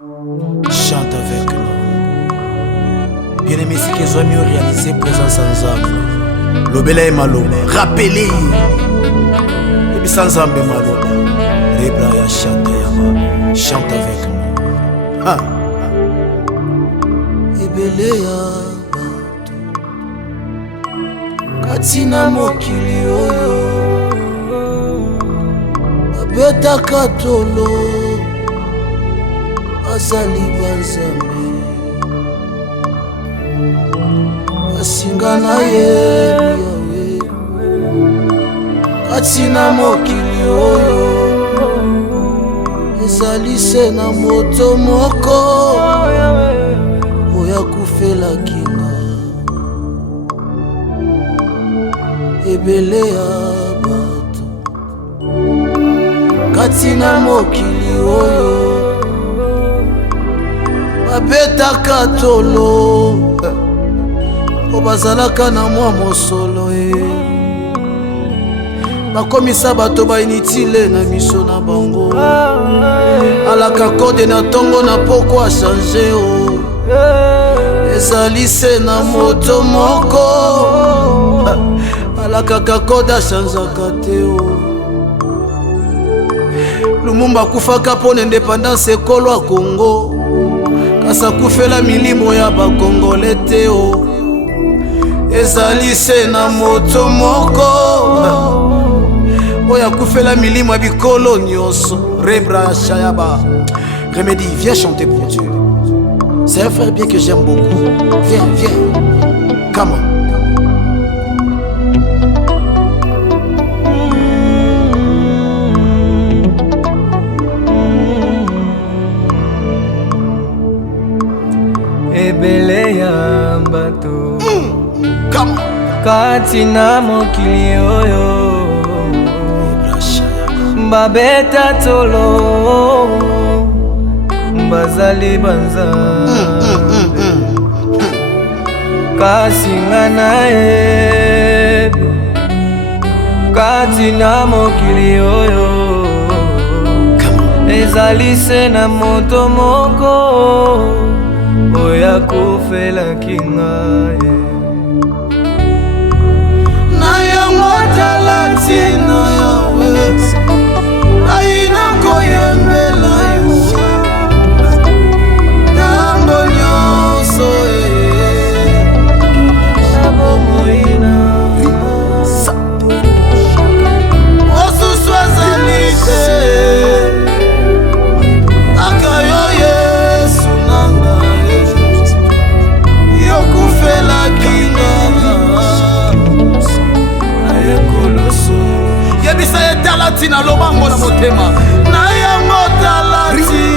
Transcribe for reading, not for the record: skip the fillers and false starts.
Chante avec nous. Bien-aimé, c'est qu'ils ont mieux réalisé présence sans âme. Lobela et Maloba. Rappelez. Et puis sans âme et Maloba. Rebra ya chante yama. Chante avec nous. Ah. Ebele ya bato. Katina mokili oyo. Abeta katolo. Azali banzambe asinga na ye yawe katina mokili oyo ezali se na moto moko oya kufela kinga ebele ya bato katina mokili oyo abetaka tolo po bazalaka na mwa mosolo bakomisa bato bainitile na miso na bango alaka kode na ntongo na poko achange o ezali se na moto moko alakaka kode achangeaka te o Lumumba akufaka mpo na independance ekolo ya Congo kasi akufela milimo ya bakongole te o ezali se na moto moko oyo akufela milimo ya bikolo nyonso Rebra Shayaba. Remedy, viens chanter pour Dieu. C'est un frère bien que j'aime beaucoup. Viens, viens. Come on. Ebele ya bato katina mokili oyo babeta tolo bazali banzambe kasinga na ye katina mokili oyo ezali se na moto moko oya kufela kinga na yango talatina yawe aina koyembela yo ntango nyonso abomoina osusu azali te akayo Yesu nanga yokufela kinga ayekoloso yebisa etalatina lobango na motema na yango talatina